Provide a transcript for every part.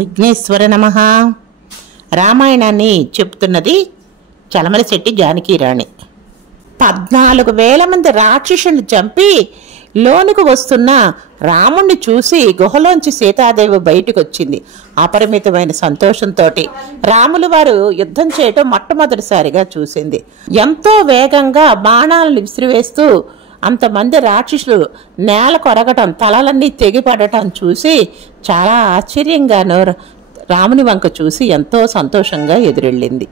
విఘ్నేశ్వర నమః. రామాయణాన్ని చెప్తున్నది చలమలశెట్టి జానకీరాణి. 14,000 మంది రాక్షసుని చంపి లోనికి వస్తున్న రాముణ్ణి చూసి గుహలోంచి సీతాదేవి బయటకు వచ్చింది. అపరిమితమైన సంతోషంతో రాములు వారు యుద్ధం చేయటం మొట్టమొదటిసారిగా చూసింది. ఎంతో వేగంగా బాణాలను విసిరివేస్తూ అంతమంది రాక్షసులు నేల కొరగటం, తలలన్నీ తెగిపడటం చూసి చాలా ఆశ్చర్యంగానూ రాముని వంక చూసి ఎంతో సంతోషంగా ఎదురెళ్ళింది.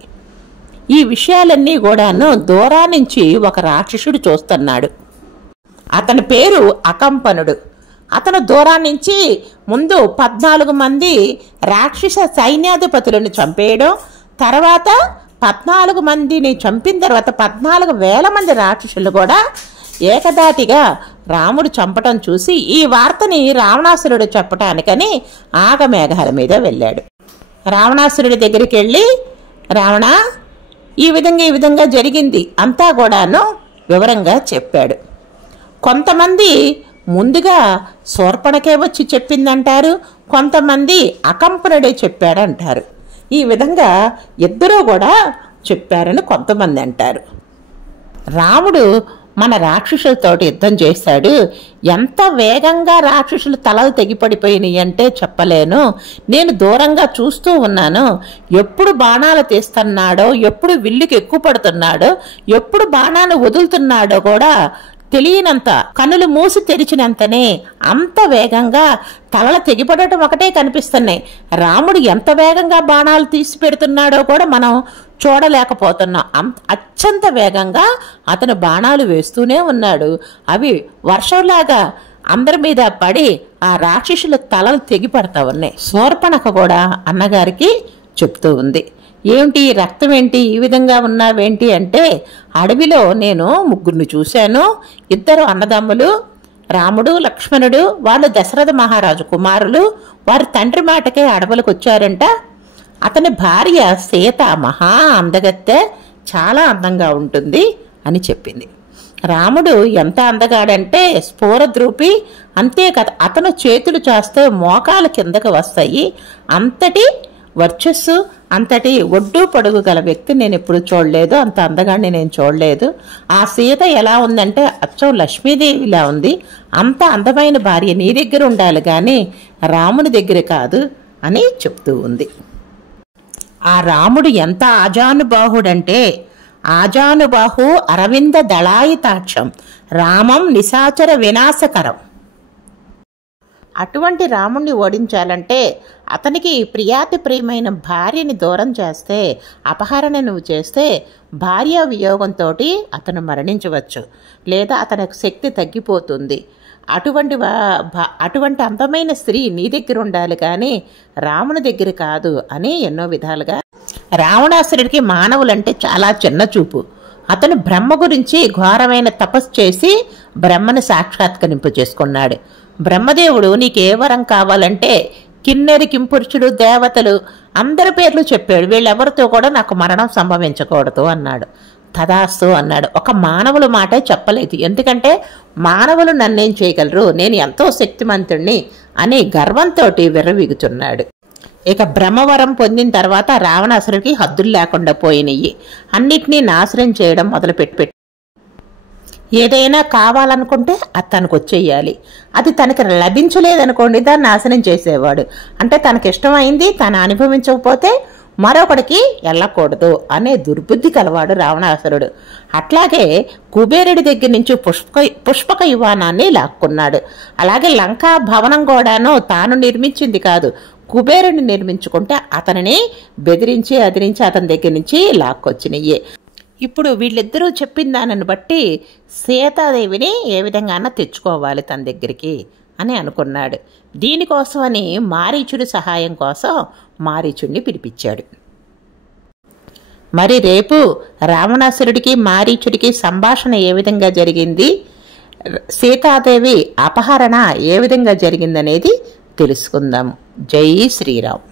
ఈ విషయాలన్నీ కూడాను దూరా నుంచి ఒక రాక్షసుడు చూస్తున్నాడు. అతని పేరు అకంపనుడు. అతను దూరా నుంచి ముందు 14 మంది రాక్షస సైన్యాధిపతులను చంపేయడం, తర్వాత 14 మందిని చంపిన తర్వాత 14,000 మంది రాక్షసులు కూడా ఏకదాటిగా రాముడు చంపటం చూసి ఈ వార్తని రావణాసురుడు చెప్పటానికని ఆగమేఘాల మీద వెళ్ళాడు. రావణాసురుడి దగ్గరికి వెళ్ళి, రావణ, ఈ విధంగా జరిగింది అంతా కూడాను వివరంగా చెప్పాడు. కొంతమంది ముందుగా శూర్పణఖే వచ్చి చెప్పిందంటారు, కొంతమంది అకంపనుడే చెప్పాడంటారు. ఈ విధంగా ఇద్దరూ కూడా చెప్పారని కొంతమంది అంటారు. రాముడు మన రాక్షసులతోటి యుద్ధం చేశాడు. ఎంత వేగంగా రాక్షసులు తలలు తెగిపడిపోయినాయి అంటే చెప్పలేను. నేను దూరంగా చూస్తూ ఉన్నాను. ఎప్పుడు బాణాలు తీస్తున్నాడో, ఎప్పుడు విల్లుకి ఎక్కువ పడుతున్నాడో, ఎప్పుడు బాణాలు వదులుతున్నాడో కూడా తెలియనంత, కనులు మూసి తెరిచినంతనే అంత వేగంగా తలలు తెగిపడటం ఒకటే కనిపిస్తున్నాయి. రాముడు ఎంత వేగంగా బాణాలు తీసి పెడుతున్నాడో కూడా మనం చూడలేకపోతున్నాం. అత్యంత వేగంగా అతను బాణాలు వేస్తూనే ఉన్నాడు. అవి వర్షంలాగా అందరి మీద పడి ఆ రాక్షసుల తలలు తెగిపడతా ఉన్నాయి. శూర్పణఖ కూడా అన్నగారికి చెప్తూ ఉంది, ఏమిటి రక్తం ఏంటి, ఈ విధంగా ఉన్నావేంటి అంటే, అడవిలో నేను 3 చూశాను. 2 అన్నదమ్ములు, రాముడు లక్ష్మణుడు. వాళ్ళు దశరథ మహారాజు కుమారులు. వారి తండ్రి మాటకే అడవులకు వచ్చారంట. అతని భార్య సీత మహా అందగత్తె, చాలా అందంగా ఉంటుంది అని చెప్పింది. రాముడు ఎంత అందగాడంటే స్ఫూరద్రూపి, అంతేకాదు అతను చేతులు చేస్తే మోకాలు కిందకు వస్తాయి. అంతటి వర్చస్సు, అంతటి ఒడ్డు పొడుగు గల వ్యక్తి నేను ఎప్పుడు చూడలేదు. అంత అందగాడిని నేను చూడలేదు. ఆ సీత ఎలా ఉందంటే అచ్చం లక్ష్మీదేవిలా ఉంది. అంత అందమైన భార్య నీ దగ్గర ఉండాలి కానీ రాముని దగ్గర కాదు అని చెప్తూ ఉంది. ఆ రాముడు ఎంత ఆజానుబాహుడంటే, ఆజానుబాహు అరవింద దళాయితాక్షం రామం నిశాచర వినాశకరం. అటువంటి రాముణ్ణి ఓడించాలంటే అతనికి ప్రియాతి ప్రియమైన భార్యని దూరం చేస్తే, అపహరణ నువ్వు చేస్తే భార్య వియోగంతో అతను మరణించవచ్చు, లేదా అతనికి శక్తి తగ్గిపోతుంది. అటువంటి అందమైన స్త్రీ నీ దగ్గర ఉండాలి కానీ రాముని దగ్గర కాదు అని ఎన్నో విధాలుగా. రావణాసురుడికి మానవులంటే చాలా చిన్న చూపు. అతను బ్రహ్మ గురించి ఘోరమైన తపస్సు చేసి బ్రహ్మను సాక్షాత్కరింపు చేసుకున్నాడు. బ్రహ్మదేవుడు నీకే వరం కావాలంటే కిన్నెరి, కింపురుషుడు, దేవతలు అందరి పేర్లు చెప్పాడు. వీళ్ళెవరితో కూడా నాకు మరణం సంభవించకూడదు అన్నాడు. తదాస్తు అన్నాడు. ఒక మానవుల మాటే చెప్పలేదు. ఎందుకంటే మానవులు నన్నేం చేయగలరు, నేను ఎంతో శక్తిమంతుణ్ణి అని గర్వంతో విర్రవీగుతున్నాడు. ఇక బ్రహ్మవరం పొందిన తర్వాత రావణాసురుడికి హద్దులు లేకుండా పోయినాయి. అన్నిటినీ నాశనం చేయడం మొదలుపెట్టి ఏదైనా కావాలనుకుంటే అది తనకు వచ్చేయాలి. అది తనకి లభించలేదనుకోండి దాన్ని నాశనం చేసేవాడు. అంటే తనకి ఇష్టమైంది తను అనుభవించకపోతే మరొకడికి వెళ్ళకూడదు అనే దుర్బుద్ధి కలవాడు రావణాసురుడు. అట్లాగే కుబేరుడి దగ్గర నుంచి పుష్పక విమానాన్ని లాక్కున్నాడు. అలాగే లంకా భవనం కూడాను తాను నిర్మించింది కాదు, కుబేరుని నిర్మించుకుంటే అతనిని బెదిరించి అదిరించి అతని దగ్గర నుంచి లాక్కొచ్చినయ్యే. ఇప్పుడు వీళ్ళిద్దరూ చెప్పిన దానిని బట్టి సీతాదేవిని ఏ విధంగా తెచ్చుకోవాలి తన దగ్గరికి అని అనుకున్నాడు. దీనికోసమని మారీచుడి సహాయం కోసం మారీచుడిని పిలిపించాడు. మరి రేపు రావణాసురుడికి మారీచుడికి సంభాషణ ఏ విధంగా జరిగింది, సీతాదేవి అపహరణ ఏ విధంగా జరిగిందనేది తెలుసుకుందాము. జై శ్రీరామ్.